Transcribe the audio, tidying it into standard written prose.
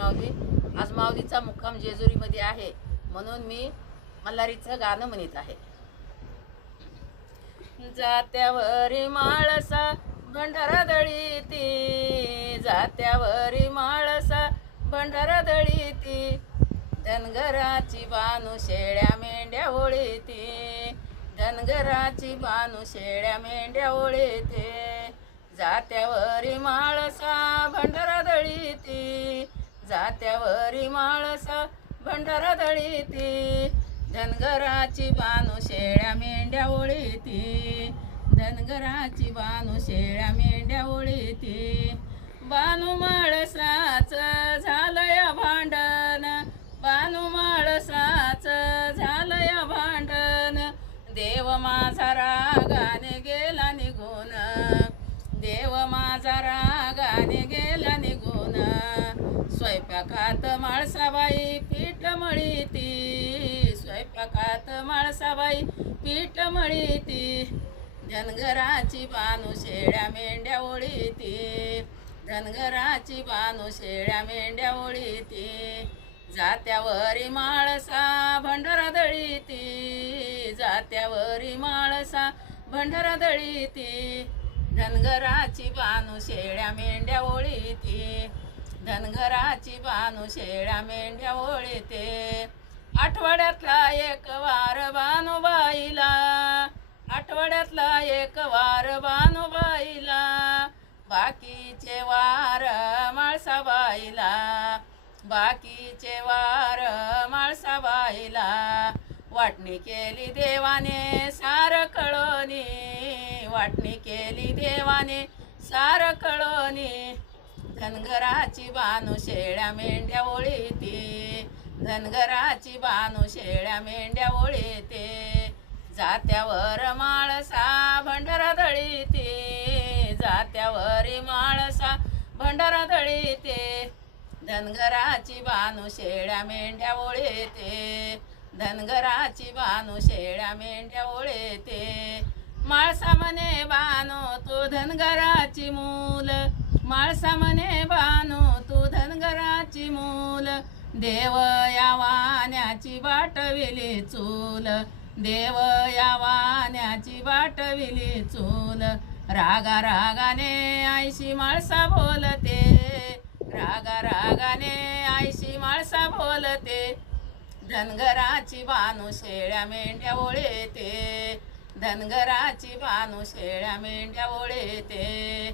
माऊली. आज माऊलीचा मुक्काम जेजुरीमध्ये आहे, म्हणून मी मल्हारीचं गाणं म्हणत आहे. जात्यावरी माळसा भंडारा दळीती, जात्यावरी माळसा भंडारा दळीती, धनगराची बानू शेळ्या मेंढ्या ओळीती, धनगराची बानू शेळ्या मेंढ्या ओळीते. जात्यावरी माळसा भंडारा दळीती, जात्यावरी माळसा भंडारा दळीती, धनगराची बानू शेळ्या मेंढ्या ओळीती, धनगराची बानू शेळ्या मेंढ्या ओळीती. बानू माळसाच झालं या भांडण, बानू माळसाच झालं या भांडण, देव माझा रागाने गेला निघून, देव माझा रागाने गेला निघून. स्वयंपाकात माळसाबाई पीठ मळीती, स्वयंपाकात माळसाबाई पीठ मळीती, धनगराची बानू शेळ्या मेंढ्या ओळीती, धनगराची बानू शेळ्या मेंढ्या ओळीती. जात्यावरी माळसा भंडारा दळीती, जात्यावरी माळसा भंडारा दळीती, धनगराची बानू शेळ्या मेंढ्या ओळीती, धनगराची बानू शेळ्या मेंढ्या ओळीते. आठवड्यातला एक वार बानूबाईला, आठवड्यातला एक वार बानूबाईला, बाकीचे वार माळसाबाईला, बाकीचे वार माळसाबाईला. वाटणी केली देवाने सार कळोनी, वाटणी केली देवाने सार कळोनी, धनगराची बानू शेळ्या मेंढ्या ओळीती, धनगराची बानू शेळ्या मेंढ्या ओळीते. जात्यावर माळसा भंडारा दळीती, जात्यावरी माळसा भंडारा दळीते, धनगराची बानू शेळ्या मेंढ्या ओळीते, धनगराची बानू शेळ्या मेंढ्या ओळीते. माळसा म्हणे बानो तू धनगराची मूल, माळसा म्हणे बानो तू धनगराची मूल, देव या वाण्याची वाटविली चूल, देव या वाण्याची वाटविली चूल. रागा रागाने आईशी माळसा बोलते, रागा रागाने आईशी माळसा बोलते, धनगराची बानू शेळ्या मेंढ्या ओळीते, धनगराची बानू शेळ्या मेंढ्या ओळीते.